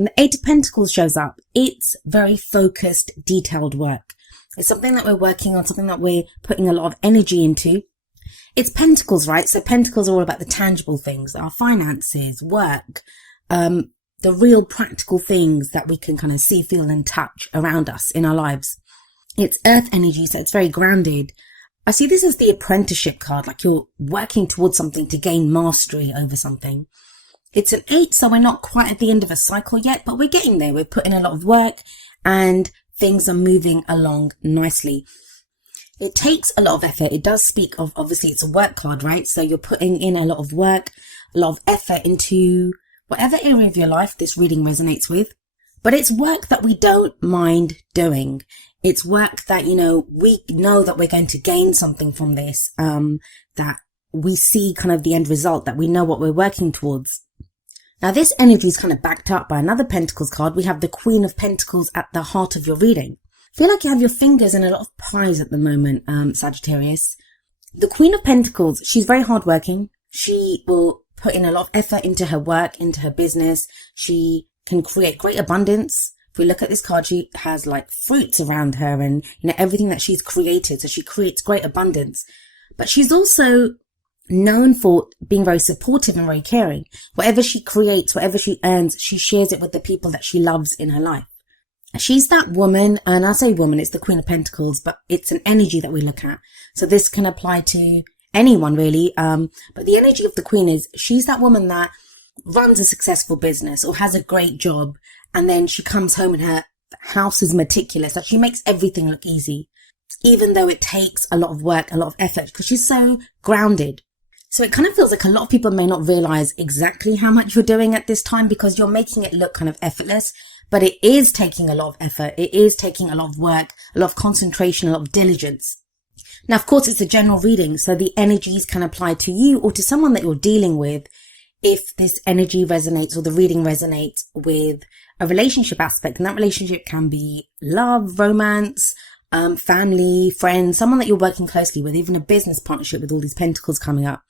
When the Eight of Pentacles shows up, it's very focused, detailed work. It's something that we're working on, something that we're putting a lot of energy into. It's Pentacles, right? So Pentacles are all about the tangible things, our finances, work, the real practical things that we can kind of see, feel and touch around us in our lives. It's earth energy, so it's very grounded. I see this as the apprenticeship card, like you're working towards something to gain mastery over something. It's an 8, so we're not quite at the end of a cycle yet, but we're getting there. We're putting a lot of work and things are moving along nicely. It takes a lot of effort. It does speak of, obviously it's a work card, right? So you're putting in a lot of work, a lot of effort into whatever area of your life this reading resonates with. But it's work that we don't mind doing. It's work that, we know that we're going to gain something from this, that we see kind of the end result, that we know what we're working towards. Now, this energy is kind of backed up by another Pentacles card. We have the Queen of Pentacles at the heart of your reading. I feel like you have your fingers in a lot of pies at the moment, Sagittarius. The Queen of Pentacles, she's very hardworking. She will put in a lot of effort into her work, into her business. She can create great abundance. If we look at this card, she has like fruits around her and, everything that she's created. So she creates great abundance. But she's also known for being very supportive and very caring. Whatever she creates, whatever she earns, she shares it with the people that she loves in her life. She's that woman, and I say woman, it's the Queen of Pentacles, but it's an energy that we look at. So this can apply to anyone really. But the energy of the Queen is she's that woman that runs a successful business or has a great job, and then she comes home and her house is meticulous, that she makes everything look easy, even though it takes a lot of work, a lot of effort, because she's so grounded. So it kind of feels like a lot of people may not realize exactly how much you're doing at this time because you're making it look kind of effortless, but it is taking a lot of effort. It is taking a lot of work, a lot of concentration, a lot of diligence. Now, of course, it's a general reading, so the energies can apply to you or to someone that you're dealing with if this energy resonates or the reading resonates with a relationship aspect. And that relationship can be love, romance, family, friends, someone that you're working closely with, even a business partnership with all these pentacles coming up.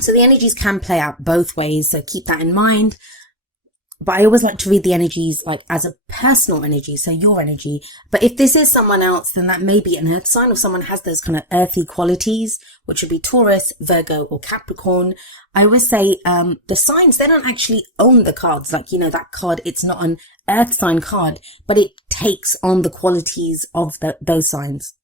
So the energies can play out both ways, so keep that in mind. But I always like to read the energies like as a personal energy, so your energy. But if this is someone else, then that may be an earth sign, or someone has those kind of earthy qualities, which would be Taurus, Virgo, or Capricorn. I always say the signs, they don't actually own the cards. Like, that card, it's not an earth sign card, but it takes on the qualities of those signs.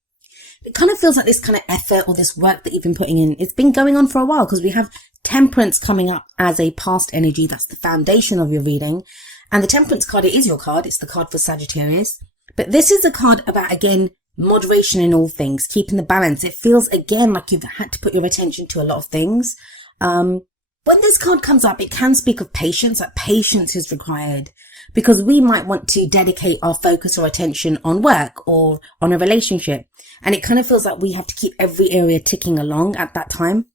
It kind of feels like this kind of effort or this work that you've been putting in, it's been going on for a while because we have Temperance coming up as a past energy. That's the foundation of your reading. And the Temperance card, it is your card. It's the card for Sagittarius. But this is a card about, again, moderation in all things, keeping the balance. It feels, again, like you've had to put your attention to a lot of things. When this card comes up, it can speak of patience, like patience is required because we might want to dedicate our focus or attention on work or on a relationship. And it kind of feels like we have to keep every area ticking along at that time.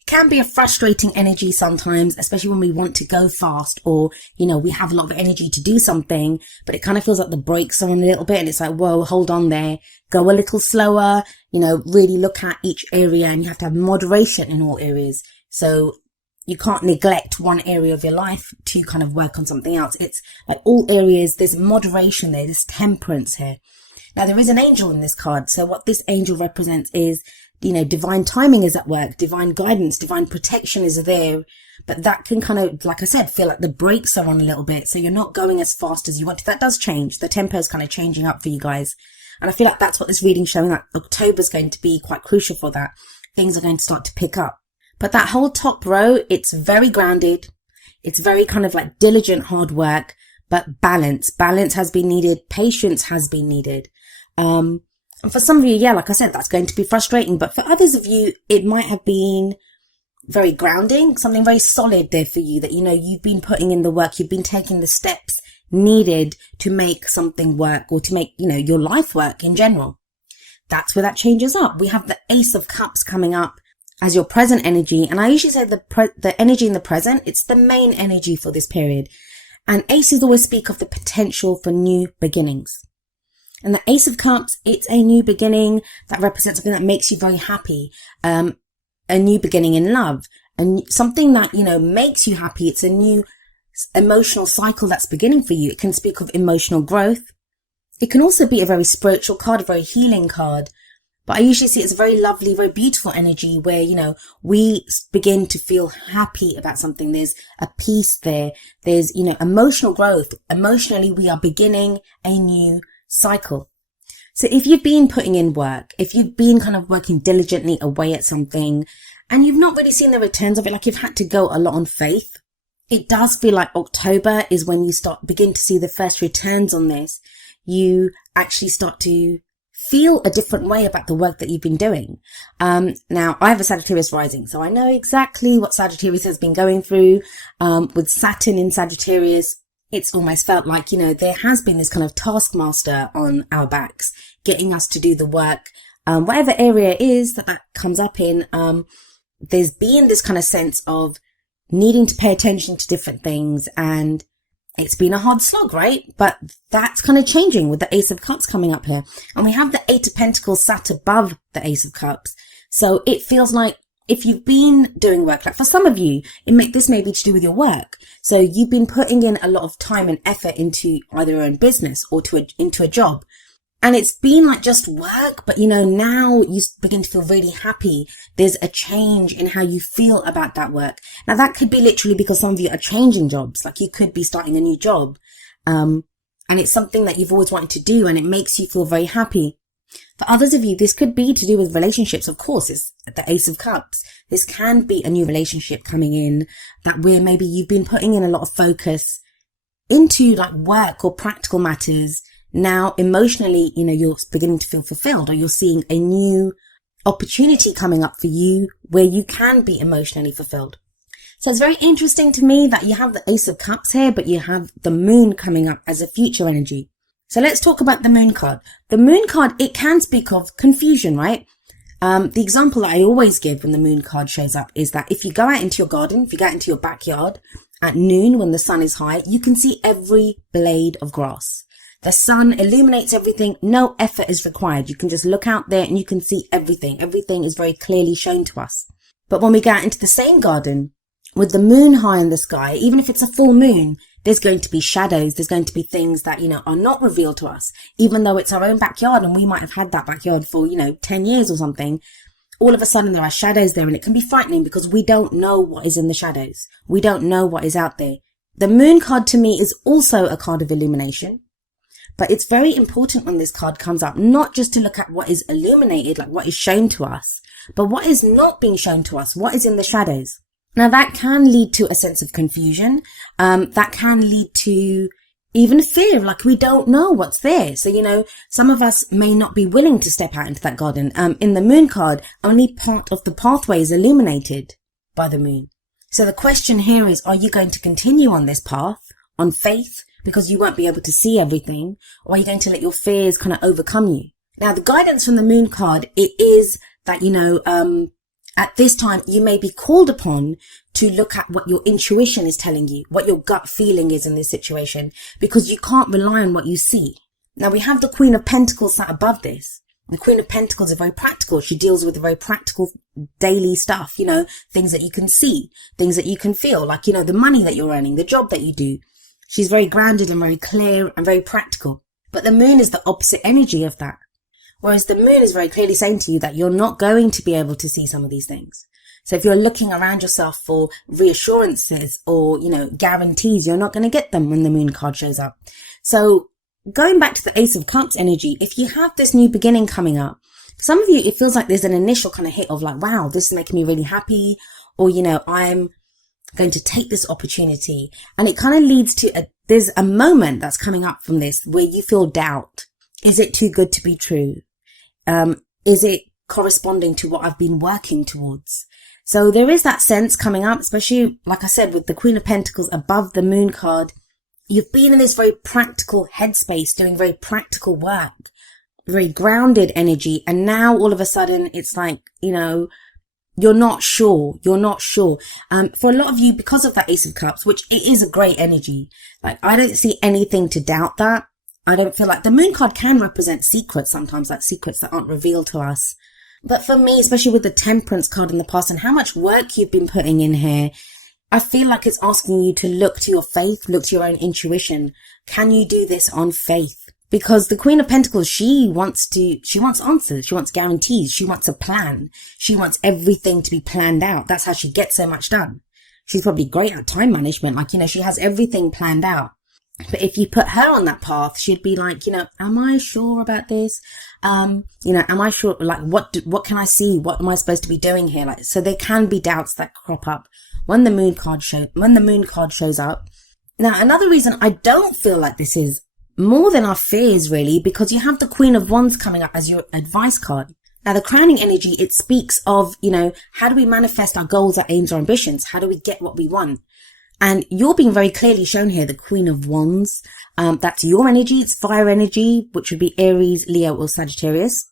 It can be a frustrating energy sometimes, especially when we want to go fast or, we have a lot of energy to do something, but it kind of feels like the brakes are on a little bit and it's like, whoa, hold on there, go a little slower, really look at each area, and you have to have moderation in all areas. So you can't neglect one area of your life to kind of work on something else. It's like all areas, there's moderation there, there's temperance here. Now, there is an angel in this card. So what this angel represents is, divine timing is at work, divine guidance, divine protection is there. But that can kind of, like I said, feel like the brakes are on a little bit. So you're not going as fast as you want to. That does change. The tempo is kind of changing up for you guys. And I feel like that's what this reading's showing, that October is going to be quite crucial for that. Things are going to start to pick up. But that whole top row, it's very grounded. It's very kind of like diligent, hard work, but balance. Balance has been needed. Patience has been needed. And for some of you, like I said, that's going to be frustrating. But for others of you, it might have been very grounding, something very solid there for you that, you've been putting in the work. You've been taking the steps needed to make something work or to make, your life work in general. That's where that changes up. We have the Ace of Cups coming up as your present energy. And I usually say the energy in the present, it's the main energy for this period. And aces always speak of the potential for new beginnings. And the Ace of Cups, it's a new beginning that represents something that makes you very happy. A new beginning in love, and something that, makes you happy. It's a new emotional cycle that's beginning for you. It can speak of emotional growth. It can also be a very spiritual card, a very healing card. But I usually see it's a very lovely, very beautiful energy where, we begin to feel happy about something. There's a peace there. There's, emotional growth. Emotionally, we are beginning a new cycle. So if you've been putting in work, if you've been kind of working diligently away at something and you've not really seen the returns of it, like you've had to go a lot on faith, it does feel like October is when you begin to see the first returns on this. You actually start to feel a different way about the work that you've been doing. Now, I have a Sagittarius rising, so I know exactly what Sagittarius has been going through. With Saturn in Sagittarius, it's almost felt like, there has been this kind of taskmaster on our backs, getting us to do the work. Whatever area it is that comes up in, there's been this kind of sense of needing to pay attention to different things, and it's been a hard slog, right? But that's kind of changing with the Ace of Cups coming up here. And we have the Eight of Pentacles sat above the Ace of Cups. So it feels like if you've been doing work, like for some of you, this may be to do with your work. So you've been putting in a lot of time and effort into either your own business or into a job. And it's been like just work, but now you begin to feel really happy. There's a change in how you feel about that work. Now that could be literally because some of you are changing jobs. Like you could be starting a new job. And it's something that you've always wanted to do and it makes you feel very happy. For others of you, this could be to do with relationships. Of course, it's the Ace of Cups. This can be a new relationship coming in that where maybe you've been putting in a lot of focus into like work or practical matters. Now, emotionally, you're beginning to feel fulfilled, or you're seeing a new opportunity coming up for you where you can be emotionally fulfilled. So it's very interesting to me that you have the Ace of Cups here, but you have the Moon coming up as a future energy. So let's talk about the Moon card. The Moon card, it can speak of confusion, right? The example that I always give when the Moon card shows up is that if you go out into your garden, if you go out into your backyard at noon when the sun is high, you can see every blade of grass. The sun illuminates everything. No effort is required. You can just look out there and you can see everything. Everything is very clearly shown to us. But when we go out into the same garden with the moon high in the sky, even if it's a full moon, there's going to be shadows. There's going to be things that, are not revealed to us, even though it's our own backyard and we might have had that backyard for, 10 years or something. All of a sudden there are shadows there and it can be frightening because we don't know what is in the shadows. We don't know what is out there. The Moon card to me is also a card of illumination. But it's very important when this card comes up, not just to look at what is illuminated, like what is shown to us, but what is not being shown to us, what is in the shadows. Now that can lead to a sense of confusion. That can lead to even fear, like we don't know what's there. So, some of us may not be willing to step out into that garden. In the Moon card, only part of the pathway is illuminated by the moon. So the question here is, are you going to continue on this path, on faith, because you won't be able to see everything, or are you going to let your fears kind of overcome you? Now, the guidance from the Moon card, it is that, at this time, you may be called upon to look at what your intuition is telling you, what your gut feeling is in this situation, because you can't rely on what you see. Now, we have the Queen of Pentacles sat above this. The Queen of Pentacles is very practical. She deals with very practical daily stuff, things that you can see, things that you can feel, like, the money that you're earning, the job that you do. She's very grounded and very clear and very practical. But the moon is the opposite energy of that. Whereas the moon is very clearly saying to you that you're not going to be able to see some of these things. So if you're looking around yourself for reassurances or, guarantees, you're not going to get them when the Moon card shows up. So going back to the Ace of Cups energy, if you have this new beginning coming up, for some of you, it feels like there's an initial kind of hit of like, wow, this is making me really happy. Or, I'm going to take this opportunity, and it kind of leads to there's a moment that's coming up from this where you feel doubt. Is it too good to be true? Is it corresponding to what I've been working towards? So there is that sense coming up, especially like I said, with the Queen of Pentacles above the Moon card. You've been in this very practical headspace, doing very practical work, very grounded energy, and now all of a sudden it's like, you're not sure. For a lot of you, because of that Ace of Cups, which it is a great energy, like I don't see anything to doubt that. I don't feel like the Moon card can represent secrets sometimes, like secrets that aren't revealed to us. But for me, especially with the Temperance card in the past and how much work you've been putting in here, I feel like it's asking you to look to your faith, look to your own intuition. Can you do this on faith? Because the Queen of Pentacles, she wants answers. She wants guarantees. She wants a plan. She wants everything to be planned out. That's how she gets so much done. She's probably great at time management. Like, she has everything planned out. But if you put her on that path, she'd be like, am I sure about this? Am I sure? Like, what can I see? What am I supposed to be doing here? Like, so there can be doubts that crop up when the moon card shows up. Now, another reason I don't feel like this is more than our fears, really, because you have the Queen of Wands coming up as your advice card. Now, the crowning energy, it speaks of, how do we manifest our goals, our aims, our ambitions? How do we get what we want? And you're being very clearly shown here, the Queen of Wands. That's your energy. It's fire energy, which would be Aries, Leo, or Sagittarius.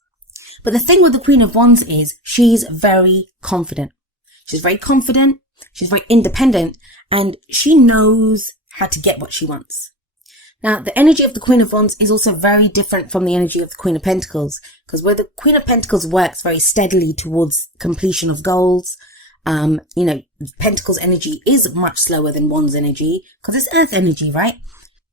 But the thing with the Queen of Wands is she's very confident. She's very confident. She's very independent, and she knows how to get what she wants. Now, the energy of the Queen of Wands is also very different from the energy of the Queen of Pentacles, because where the Queen of Pentacles works very steadily towards completion of goals, Pentacles energy is much slower than Wands energy, because it's earth energy, right?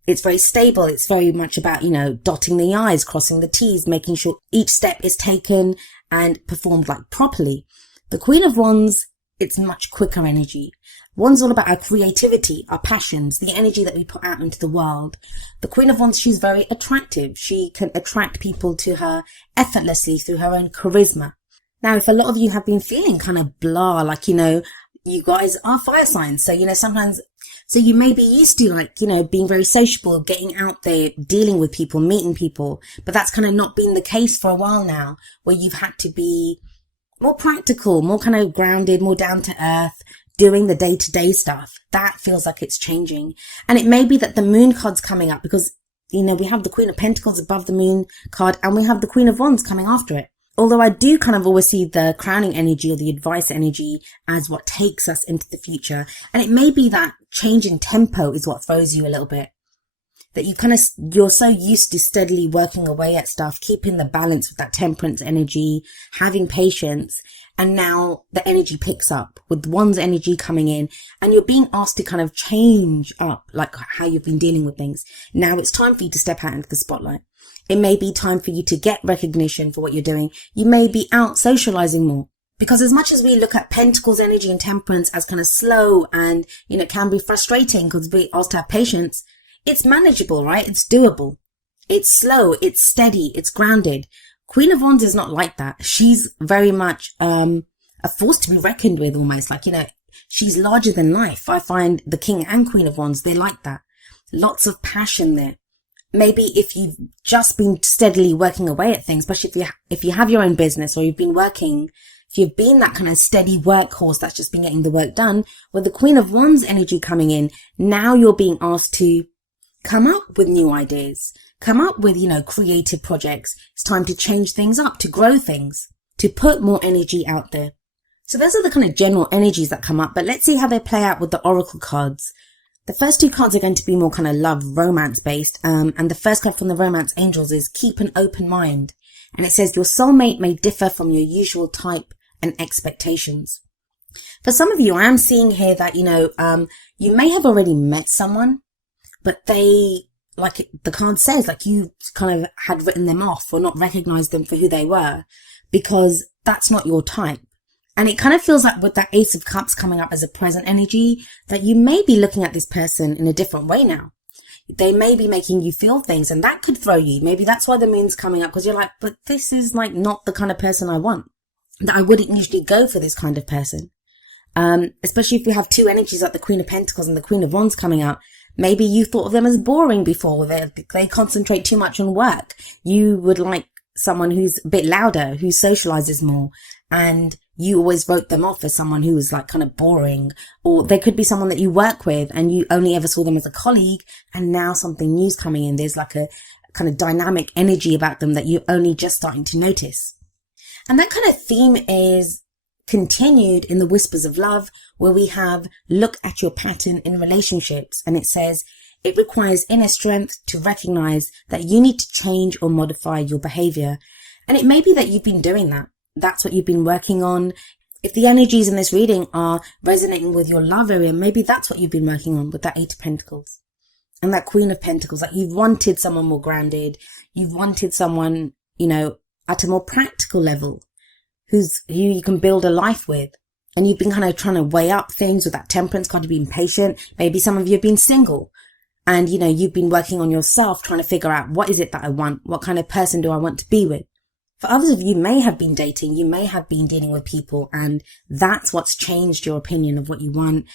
It's very stable. It's very much about, dotting the I's, crossing the T's, making sure each step is taken and performed like properly. The Queen of Wands, it's much quicker energy. Wands all about our creativity, our passions, the energy that we put out into the world. The Queen of Wands, she's very attractive. She can attract people to her effortlessly through her own charisma. Now, if a lot of you have been feeling kind of blah, like, you guys are fire signs. So, sometimes, so you may be used to being very sociable, getting out there, dealing with people, meeting people. But that's kind of not been the case for a while now, where you've had to be more practical, more kind of grounded, more down to earth, doing the day-to-day stuff. That feels like it's changing. And it may be that the moon card's coming up because, we have the Queen of Pentacles above the moon card and we have the Queen of Wands coming after it. Although I do kind of always see the crowning energy or the advice energy as what takes us into the future. And it may be that change in tempo is what throws you a little bit. That you're so used to steadily working away at stuff, keeping the balance with that temperance energy, having patience. And now the energy picks up with one's energy coming in and you're being asked to kind of change up like how you've been dealing with things. Now it's time for you to step out into the spotlight. It may be time for you to get recognition for what you're doing. You may be out socializing more. Because as much as we look at Pentacles energy and temperance as kind of slow and, can be frustrating because we're asked to have patience, it's manageable, right? It's doable. It's slow. It's steady. It's grounded. Queen of Wands is not like that. She's very much a force to be reckoned with almost. Like, she's larger than life. I find the King and Queen of Wands, they're like that. Lots of passion there. Maybe if you've just been steadily working away at things, especially if you have your own business or you've been working, if you've been that kind of steady workhorse that's just been getting the work done, with the Queen of Wands energy coming in, now you're being asked to come up with new ideas, come up with, creative projects. It's time to change things up, to grow things, to put more energy out there. So those are the kind of general energies that come up, but let's see how they play out with the oracle cards. The first two cards are going to be more kind of love, romance based. And the first card from the romance angels is keep an open mind. And it says your soulmate may differ from your usual type and expectations. For some of you, I am seeing here that, you may have already met someone, but they, like the card says, like you kind of had written them off or not recognized them for who they were because that's not your type. And it kind of feels like with that Ace of Cups coming up as a present energy that you may be looking at this person in a different way now. They may be making you feel things and that could throw you. Maybe that's why the moon's coming up because you're like, but this is like not the kind of person I want. That I wouldn't usually go for this kind of person. Especially if we have two energies like the Queen of Pentacles and the Queen of Wands coming up. Maybe you thought of them as boring before. They concentrate too much on work. You would like someone who's a bit louder, who socializes more. And you always wrote them off as someone who was like kind of boring. Or they could be someone that you work with and you only ever saw them as a colleague. And now something new's coming in. There's like a kind of dynamic energy about them that you're only just starting to notice. And that kind of theme is continued in the Whispers of Love, where we have look at your pattern in relationships. And it says it requires inner strength to recognize that you need to change or modify your behavior. And it may be that you've been doing that. That's what you've been working on. If the energies in this reading are resonating with your love area, maybe that's what you've been working on with that Eight of Pentacles and that Queen of Pentacles. Like, you've wanted someone more grounded. You've wanted someone, at a more practical level who you can build a life with. And you've been kind of trying to weigh up things with that Temperance card. You've been patient. Maybe some of you have been single and, you've been working on yourself, trying to figure out, what is it that I want? What kind of person do I want to be with? For others of you may have been dating, you may have been dealing with people, and that's what's changed your opinion of what you want.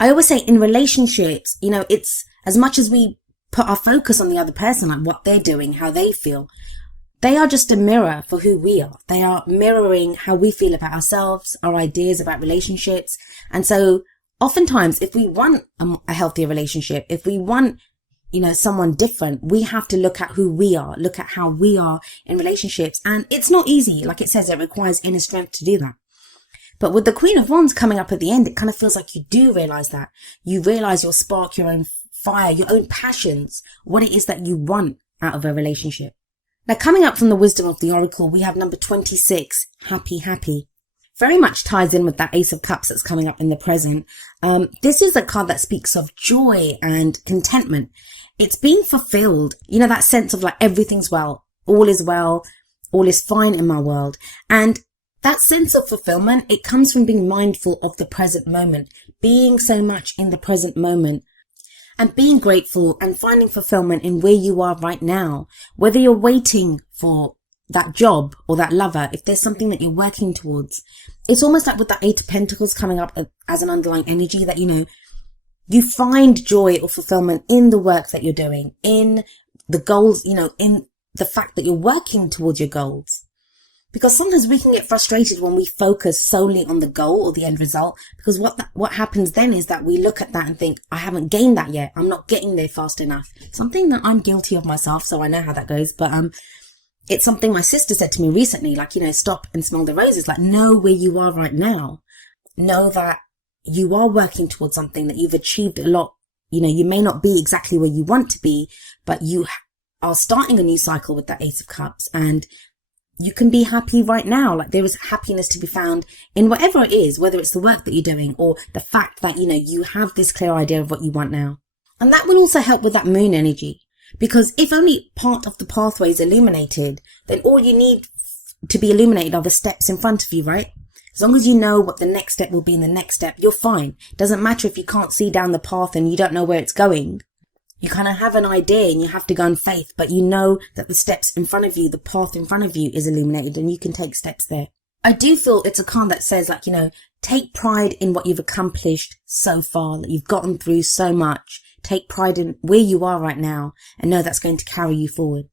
I always say in relationships, it's as much as we put our focus on the other person, like what they're doing, how they feel, they are just a mirror for who we are. They are mirroring how we feel about ourselves, our ideas about relationships. And so oftentimes, if we want a healthier relationship, if we want someone different, we have to look at who we are, look at how we are in relationships. And it's not easy. Like it says, it requires inner strength to do that. But with the Queen of Wands coming up at the end, it kind of feels like you do realize that. You realize your spark, your own fire, your own passions, what it is that you want out of a relationship. Now, coming up from the wisdom of the Oracle, we have number 26, happy, happy. Very much ties in with that Ace of Cups that's coming up in the present. This is a card that speaks of joy and contentment. It's being fulfilled. That sense of like everything's well, all is fine in my world. And that sense of fulfillment, it comes from being mindful of the present moment, being so much in the present moment and being grateful and finding fulfillment in where you are right now. Whether you're waiting for that job or that lover, if there's something that you're working towards, it's almost like with that Eight of Pentacles coming up as an underlying energy that, you find joy or fulfillment in the work that you're doing, in the goals, in the fact that you're working towards your goals. Because sometimes we can get frustrated when we focus solely on the goal or the end result, because what happens then is that we look at that and think, I haven't gained that yet. I'm not getting there fast enough. Something that I'm guilty of myself, so I know how that goes. But it's something my sister said to me recently, like, stop and smell the roses, like know where you are right now. Know that you are working towards something, that you've achieved a lot. You may not be exactly where you want to be, but you are starting a new cycle with that Ace of Cups, and you can be happy right now. Like, there is happiness to be found in whatever it is, whether it's the work that you're doing or the fact that, you have this clear idea of what you want now. And that will also help with that moon energy, because if only part of the pathway is illuminated, then all you need to be illuminated are the steps in front of you, right? As long as you know what the next step will be in the next step, you're fine. Doesn't matter if you can't see down the path and you don't know where it's going. You kind of have an idea and you have to go on faith, but you know that the steps in front of you, the path in front of you is illuminated and you can take steps there. I do feel it's a card that says, like, take pride in what you've accomplished so far, that you've gotten through so much. Take pride in where you are right now and know that's going to carry you forward.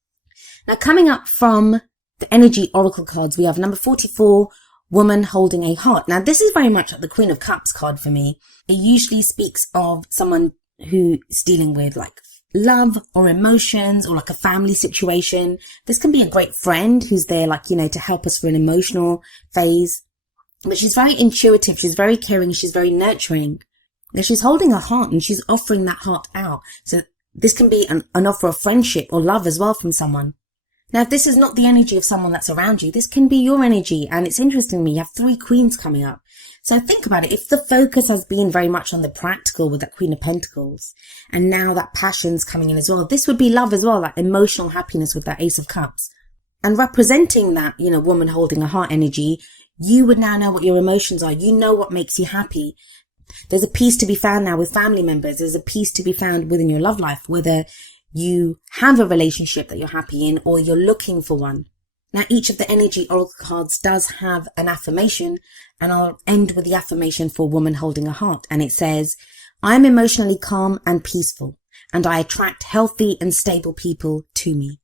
Now, coming up from the energy oracle cards, we have number 44, woman holding a heart. Now, this is very much like the Queen of Cups card for me. It usually speaks of someone who's dealing with like love or emotions or like a family situation. This can be a great friend who's there, like, to help us through an emotional phase. But she's very intuitive. She's very caring. She's very nurturing. Now, she's holding a heart and she's offering that heart out. So this can be an offer of friendship or love as well from someone. Now, if this is not the energy of someone that's around you, this can be your energy. And it's interesting to me, you have 3 queens coming up. So think about it. If the focus has been very much on the practical with that Queen of Pentacles, and now that passion's coming in as well, this would be love as well, that emotional happiness with that Ace of Cups. And representing that, woman holding a heart energy, you would now know what your emotions are. You know what makes you happy. There's a peace to be found now with family members. There's a peace to be found within your love life, whether you have a relationship that you're happy in or you're looking for one. Now, each of the energy oracle cards does have an affirmation, and I'll end with the affirmation for woman holding a heart. And it says, I am emotionally calm and peaceful, and I attract healthy and stable people to me.